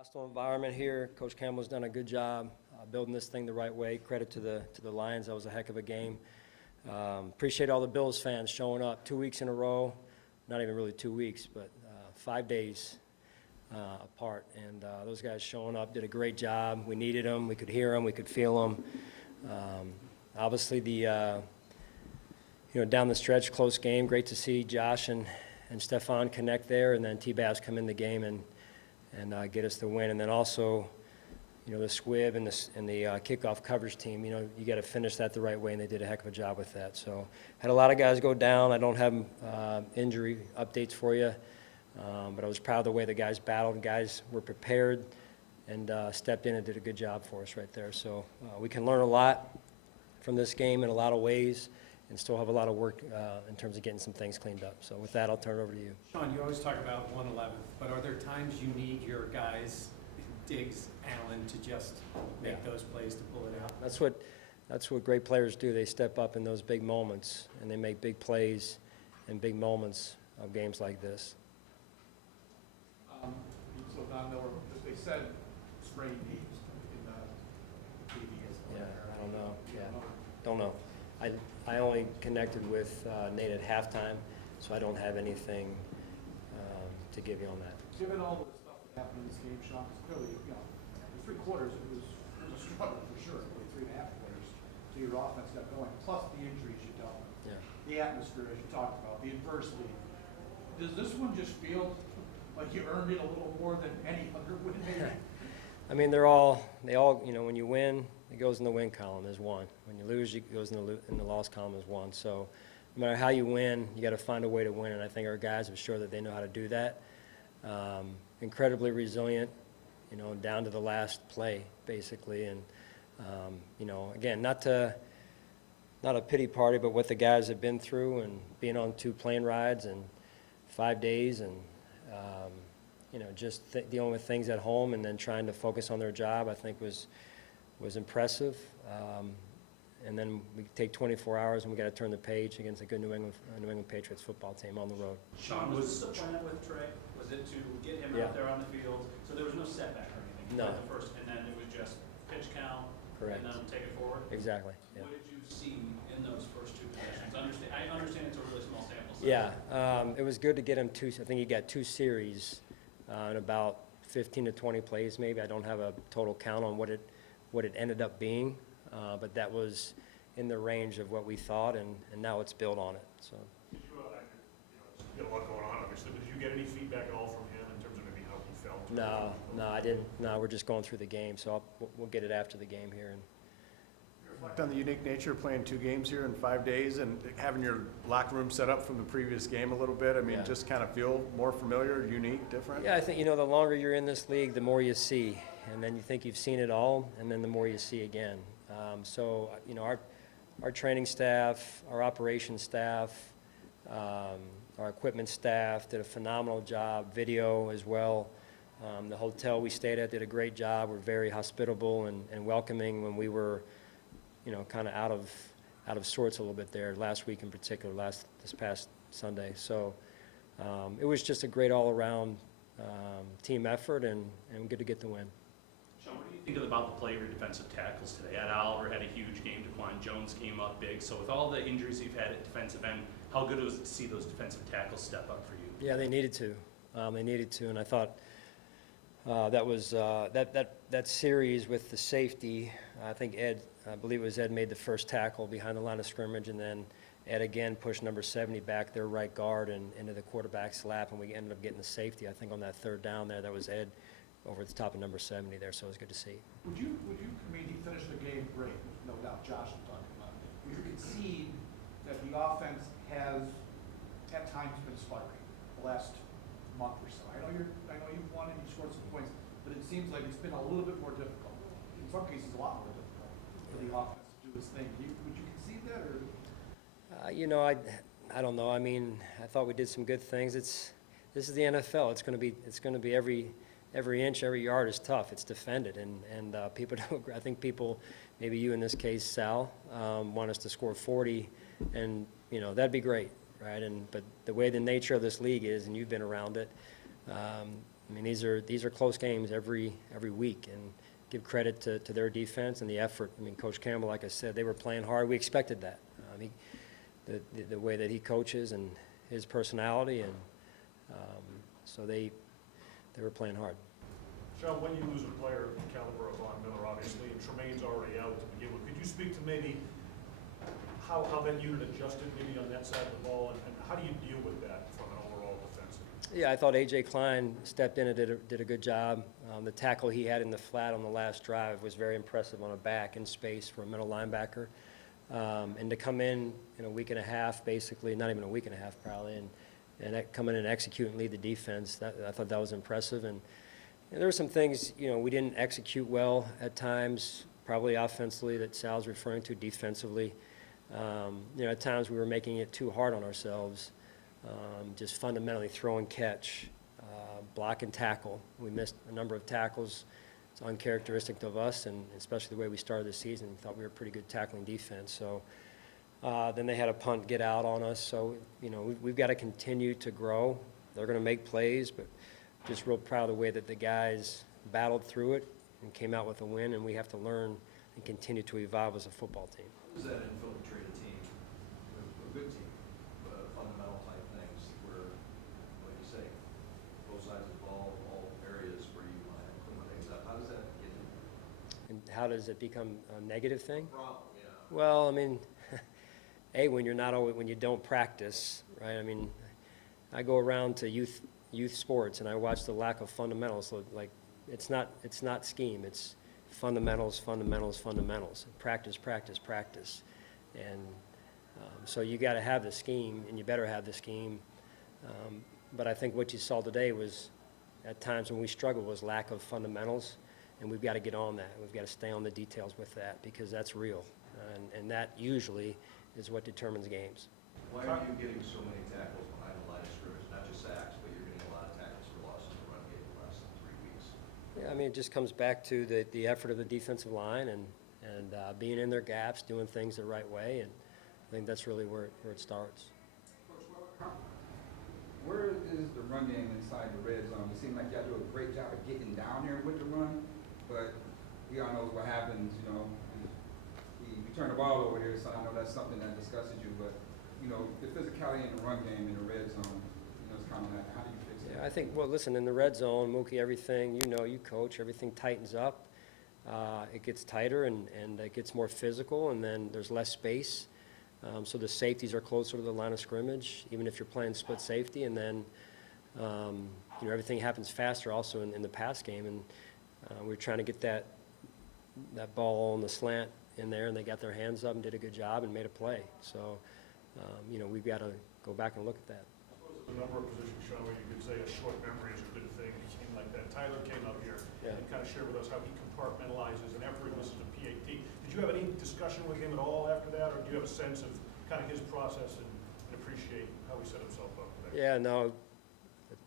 Hostile environment here. Coach Campbell's done a good job building this thing the right way. Credit to the Lions. That was a heck of a game. Appreciate all the Bills fans showing up 2 weeks in a row. Not even really 2 weeks, but 5 days apart. And those guys showing up did a great job. We needed them. We could hear them. We could feel them. Obviously, down the stretch, close game. Great to see Josh and Stefon connect there, and then T-Bass come in the game and get us the win. And then also, the squib and the kickoff coverage team, you got to finish that the right way, and they did a heck of a job with that. So had a lot of guys go down. I don't have injury updates for you, but I was proud of the way the guys battled. Guys were prepared and stepped in and did a good job for us right there. So we can learn a lot from this game in a lot of ways and still have a lot of work in terms of getting some things cleaned up. So with that, I'll turn it over to you. Sean, you always talk about 1/11, but are there times you need your guys, Diggs, Allen, to just make those plays to pull it out? That's what great players do. They step up in those big moments, and they make big plays in big moments of games like this. So Don Miller, as they said, sprained knees in the TV. Yeah, I don't know. Yeah, don't know. I only connected with Nate at halftime, so I don't have anything to give you on that. Given all the stuff that happened in this game, Sean, because clearly, the 3 quarters, it was a struggle for sure. Really 3.5 quarters till your offense got going, plus the injuries you dealt with. Yeah. The atmosphere, as you talked about, the adversity. Does this one just feel like you earned it a little more than any other win, maybe? I mean, they all, when you win, it goes in the win column as one. When you lose, it goes in the loss column as one. So no matter how you win, you got to find a way to win, and I think our guys have shown that they know how to do that. Incredibly resilient, down to the last play, basically. And, again, not a pity party, but what the guys have been through and being on 2 plane rides and 5 days and, just dealing with things at home and then trying to focus on their job, I think was impressive. And then we take 24 hours and we got to turn the page against a good New England Patriots football team on the road. Sean, was this the plan with Trey? Was it to get him out there on the field? So there was no setback or anything? No. The first, and then it was just pitch count? Correct. And then take it forward? Exactly. Yeah. What did you see in those first 2 possessions? I understand it's a really small sample size. Yeah, it was good to get him 2. I think he got 2 series in about 15 to 20 plays maybe. I don't have a total count on what it ended up being, but that was in the range of what we thought, and now it's built on it. So. Did you, you got a lot going on, obviously, but did you get any feedback at all from him in terms of maybe how he felt? No, I didn't. No, we're just going through the game, so we'll get it after the game here. And reflect on the unique nature of playing 2 games here in 5 days and having your locker room set up from the previous game a little bit. I mean, just kind of feel more familiar, unique, different? Yeah, I think, the longer you're in this league, the more you see. And then you think you've seen it all, and then the more you see again. So, our training staff, our operations staff, our equipment staff did a phenomenal job, video as well. The hotel we stayed at did a great job. We're very hospitable and welcoming when we were kind of out of sorts a little bit there last week in particular, this past Sunday. So it was just a great all-around team effort and good to get the win. Sean, what do you think about the play of your defensive tackles today? Ed Oliver had a huge game. DeQuan Jones came up big. So with all the injuries you've had at defensive end, how good was it to see those defensive tackles step up for you? Yeah, they needed to. And I thought that was that series with the safety. I think I believe it was Ed made the first tackle behind the line of scrimmage, and then Ed again pushed number 70 back their right guard and into the quarterback's lap, and we ended up getting the safety. I think on that 3rd down there, that was Ed over at the top of number 70 there, so it was good to see. Would you, I mean, he finished the game great, no doubt. Josh was talking about it. Would you concede that the offense has, at times, been sputtering the last month or so? I know you've won and you've scored some points, but it seems like it's been a little bit more difficult. In some cases, a lot more difficult for the offense to do its thing. Would you concede that, or? I don't know. I mean, I thought we did some good things. This is the NFL. It's going to be every inch, every yard is tough. It's defended, and people don't. I think people, maybe you in this case, Sal, want us to score 40, and that'd be great, right? But the way the nature of this league is, and you've been around it, I mean, these are close games every week, and give credit to their defense and the effort. I mean, Coach Campbell, like I said, they were playing hard. We expected that. The way that he coaches and his personality, and so they were playing hard. Sean, when you lose a player of the caliber of Von Miller, obviously, and Tremaine's already out to begin with, could you speak to maybe how that unit adjusted maybe on that side of the ball, and how do you deal with that from an overall defensive? Yeah, I thought A.J. Klein stepped in and did a good job. The tackle he had in the flat on the last drive was very impressive on a back in space for a middle linebacker. And to come in a week and a half, basically, not even a week and a half probably, and come in and execute and lead the defense, I thought that was impressive. And there were some things, we didn't execute well at times, probably offensively that Sal's referring to, defensively. At times we were making it too hard on ourselves, just fundamentally throw and catch, block and tackle. We missed a number of tackles. It's uncharacteristic of us, and especially the way we started the season. We thought we were a pretty good tackling defense. So then they had a punt get out on us. So, we've got to continue to grow. They're going to make plays, but just real proud of the way that the guys battled through it and came out with a win, and we have to learn and continue to evolve as a football team. How does that infiltrate a team, a good team, fundamental type things where, like you say, both sides of the ball, all areas where you want to clean things up? How does that get in? And how does it become a negative thing? Problem, yeah. Well, I mean, when you don't practice, right? I mean, I go around to youth sports and I watch the lack of fundamentals. So like, it's not scheme. It's fundamentals. Practice. And so you got to have the scheme, and you better have the scheme. But I think what you saw today was, at times when we struggled, was lack of fundamentals, and we've got to get on that. We've got to stay on the details with that, because that's real, and that usually is what determines games. Why are you getting so many tackles behind the line of scrimmage? Not just sacks, but you're getting a lot of tackles for losses in the run game the last 3 weeks. Yeah, I mean, it just comes back to the effort of the defensive line and being in their gaps, doing things the right way, and I think that's really where it starts. Coach, where is the run game inside the red zone? It seems like y'all do a great job of getting down there with the run, but we all know what happens, we turn the ball over there, so I know that's something that disgusted you, but, the physicality in the run game in the red zone, it's kind of like, how do you fix it? Yeah, I think, well, listen, in the red zone, Mookie, everything, you coach, everything tightens up. It gets tighter and it gets more physical, and then there's less space. So the safeties are closer to the line of scrimmage, even if you're playing split safety. And then, everything happens faster also in the pass game. And we're trying to get that ball on the slant in there, and they got their hands up and did a good job and made a play. So, we've got to go back and look at that. I suppose there's a number of positions, Sean, where you could say a short memory is a good thing, anything like that. Tyler came up here and kind of shared with us how he compartmentalizes an effort. This is a PAT. Did you have any discussion with him at all after that, or do you have a sense of kind of his process and appreciate how he set himself up for that? Yeah, no,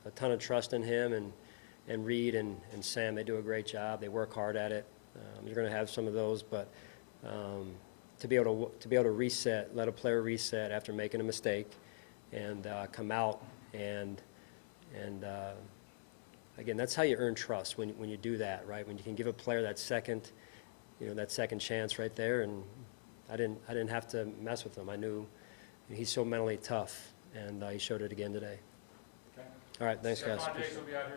a ton of trust in him, and Reed and Sam, they do a great job. They work hard at it. You're going to have some of those, but to be able to reset, let a player reset after making a mistake, and come out and again, that's how you earn trust, when you do that, right? When you can give a player that second chance right there, and I didn't have to mess with him. I knew he's so mentally tough, and he showed it again today. Okay. All right, thanks, guys. Stefon Diggs will be out here